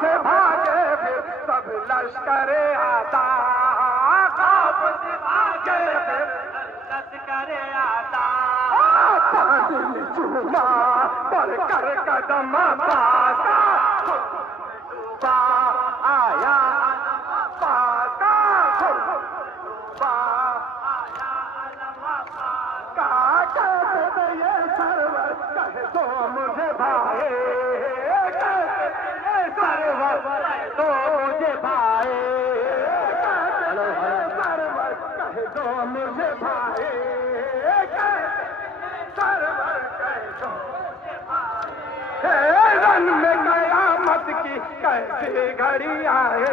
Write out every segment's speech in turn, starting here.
से भागे फिर सब लश्कर आता, ख्वाब से भागे फिर लश्कर आता। दिल चूमा पर कर कदम पासा, डूबा आया पासा, डूबा आया का कहते ये सरवर कह दो मुझे भाई, कहते सरवर तो मुझे भाई, सरवर कह दो मुझे भाई, सरवर कह दो मुझे भाई। रन में कयामत की कैसी घड़ी आए,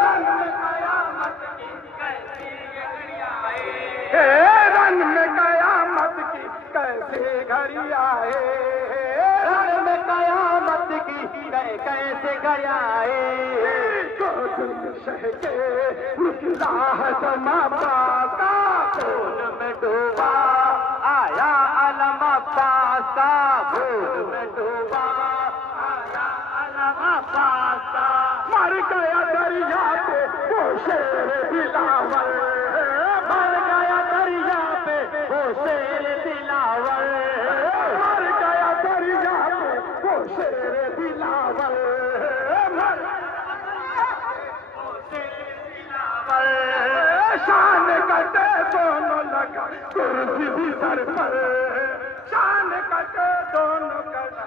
रन में कयामत की कैसी घड़ी आए, रन में कयामत की कैसी घड़ी आए, रन में कयामत की कैसे घड़ी आए। शह के निकला है समा पासा, खून में डूबा आया अलम पासा, खून में डूबा आया अलम पासा। मर गया दरिया पे वो शेर दिलावर, मर गया दरिया पे वो शेर दिलावर, मर गया दरिया पे वो शेर दिलावर, शान कटे दोनों लगा कुर्सी भी सर पर, शान कटे दोनों लगा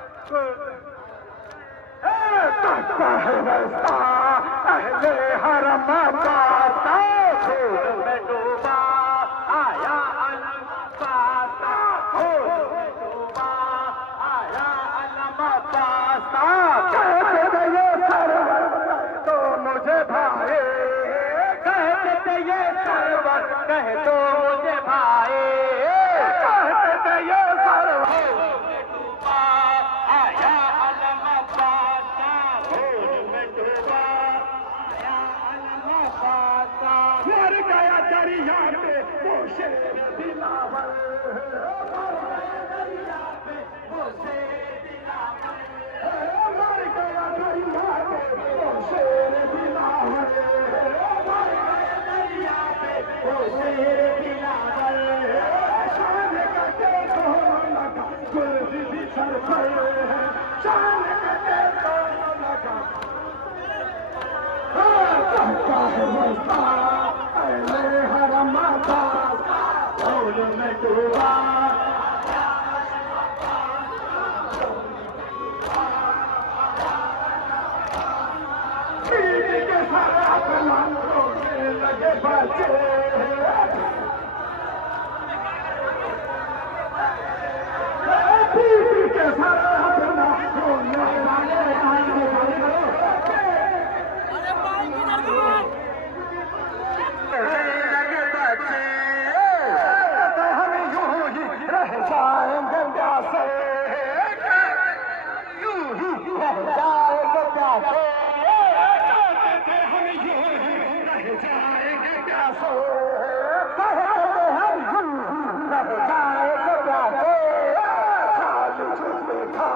कहता है रास्ता अहले हरम पासा, खून में डूबा आया अलम पासा, खून में डूबा आया अलम पासा। कहते ये सरवर तो मुझे भाई, कहते ये सरवर कह दो मुझे भाई, कहते ये सरवर डूबा आया अलम पासा, खून में डूबा आया अलम पासा। मर गया दरिया पे वो शेर दिलावर, मर गया दरिया पे वो शेर दिलावर, मर गया दरिया पे वो शेर दिलावर, मर गया दरिया पे वो शेर दिलावर। शान कटे दोनों लगा कुर्सी भी सर पर, शान कटे दोनों लगा कहता है मस्ता अहले हरम पासा, खून में डूबा पीठ के सर अपना रोने लगे बच्चे, पीठ के सर अपना रोने लगे बच्चे, हम यूं ही रह जाएंगे प्यासे, यूं ही रह जाएंगे प्यासे, हम यूं ही रह जाएंगे प्यासे, हम यूं ही रह जाएंगे प्यासे। खाली छुपे था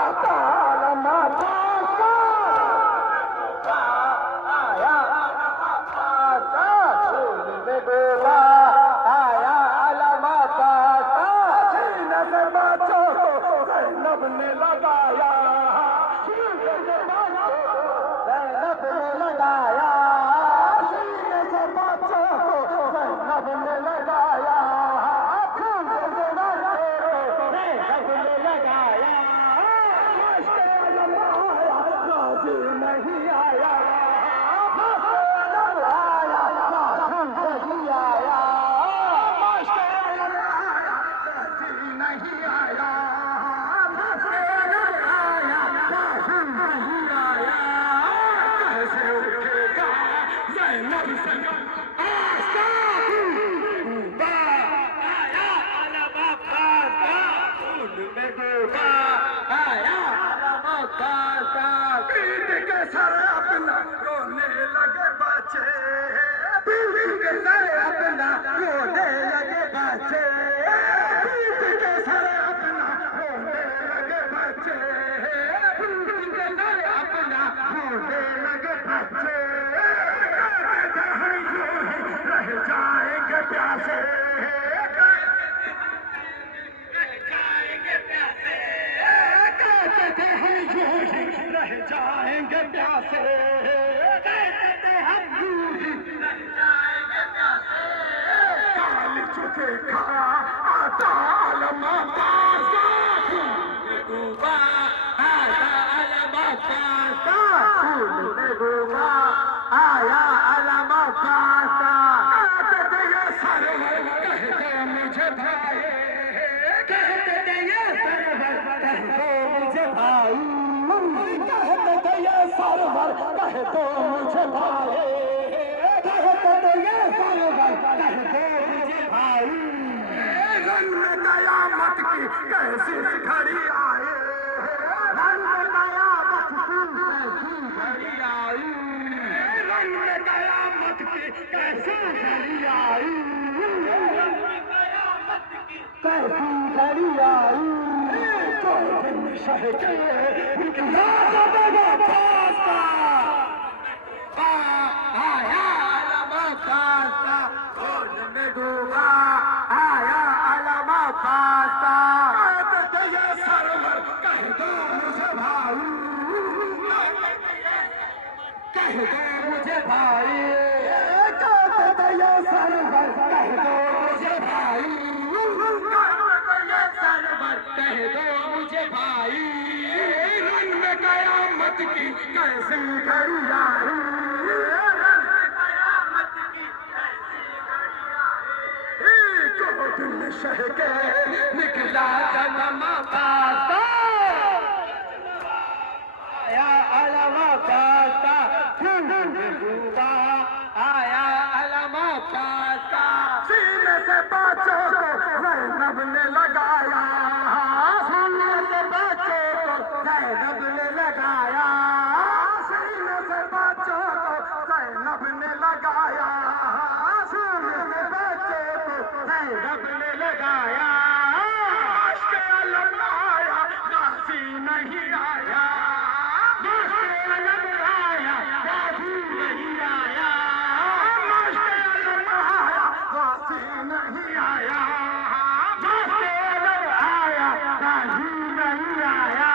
आता अलम पासा, आया पासा, खून में डूबा आया अलम पासा। सीने से बच्चों को ज़ैनब ने लगाया, सीने से बच्चों को ज़ैनब ने लगाया, सीने से बच्चों को ज़ैनब ने लगाया, खून से बच्चों को ज़ैनब ने लगाया। मश्क अलम आया गाजी नहीं आया, मश्क अलम आया गाजी नहीं आया, मश्क अलम आया गाजी नहीं आया, मश्क अलम आया गाजी नहीं आया। कैसे उठेगा ज़ैनब से आस्था, डूबा आया अलम पासा, खून में डूबा आया अलम पासा। पीठ के सर अपना रोने लगे बच्चे, पीठ के सर अपना रोने लगे बच्चे, पीठ के सर अपना रोने लगे बच्चे, पीठ के सर अपना कहते हम यूं ही रह जाएंगे प्यासे, कहते थे हम यूं ही रह जाएंगे प्यासे। काली चुके खाया आता अलमा पासा, डूबा आया अलमा पासा, फूल में डूबा आया अलमा पासा। कहते थे ये सरवर कहते मुझे भाई, कहते थे ये सरवर कहते मुझे भाई, कहते थे ये सरवर कहते मुझे भाई, कहते थे ये सरवर कहते मुझे भाई। रंग कयामत की कैसी घड़ी आए, रंग कयामत की कैसी घड़ी आई, रंग कयामत की कैसी घड़ी आई, कैसी घड़ी आई। तो दिन शह के आया अलमा पासा, फूल में डूबा आया अलमा पासा। कहते थे ये सरवर कह दो मुझे भाई, कह दो मुझे भाई, कहते थे ये सरवर कह दो मुझे भाई, कह दो मुझे भाई। रंग में कयामत की कैसी घड़ी आई, रंग में कयामत की कैसी घड़ी आई। तो दिन शह के निकला अलमा पासा, आया अलमा पासा, फूल में डूबा आया अलमा पासा। सीने से बाँचो को ज़ैनब ने लगाया, सीने से बाँचो को ज़ैनब ने लगाया, सीने से बाँचो को ज़ैनब ने लगाया, सीने से बाँचो को ज़ैनब ने लगाया। इश्क़ अलम आया गाज़ी नहीं आया, इश्क़ अलम आया गाज़ी नहीं आया, इश्क़ अलम आया गाज़ी नहीं आया, इश्क़ अलम आया गाज़ी नहीं आया।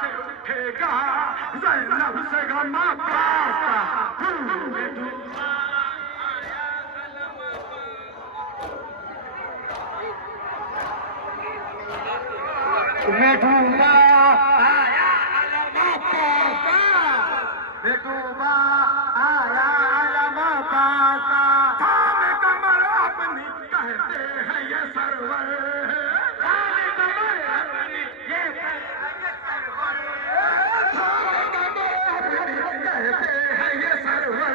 से उठेगा ज़ैनब से गमा पासा, फूल में डूबा आया अलमा में डूबा आया अलमा पासा, में डूबा आया अलमा पासा। थामे कमर अपनी कहते हैं ये सरवर, थामे कमर अपनी ये कहते हैं ये सरवर, थामे कमर अपनी कहते हैं ये सरवर,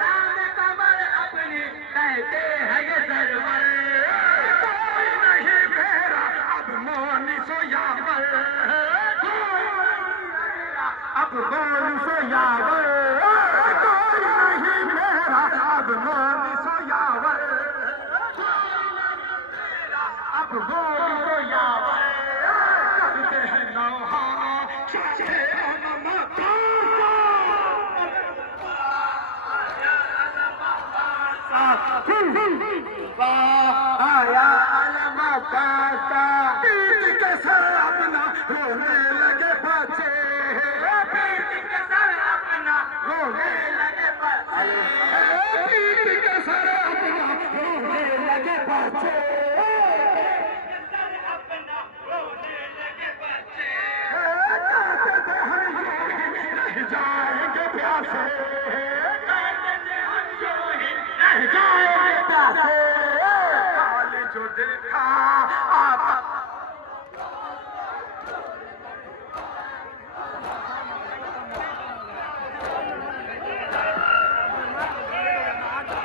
थामे कमर अपनी कहते हैं ये सरवर। कोई नहीं फेरा अब मोनी सो यावर, अब मोनी सो यावर, कोई नहीं फेरा अब मोनी सो यावर, अब मोनी सो यावर। कहते हैं नौहा शाहे अलमा पासा, आया अलमा पासा। पीठ के सर अपना रोने लगे बच्चे, पीठ के सर अपना रोने लगे बच्चे, पीठ के सर अपना रोने लगे बच्चे, अपना रोने लगे बच्चे। कहते थे हम यूं ही रह जाएंगे प्यासे, कहते थे हम यूं ही रह जाएंगे प्यासे। काली जो देखा आता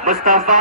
मुस्तफा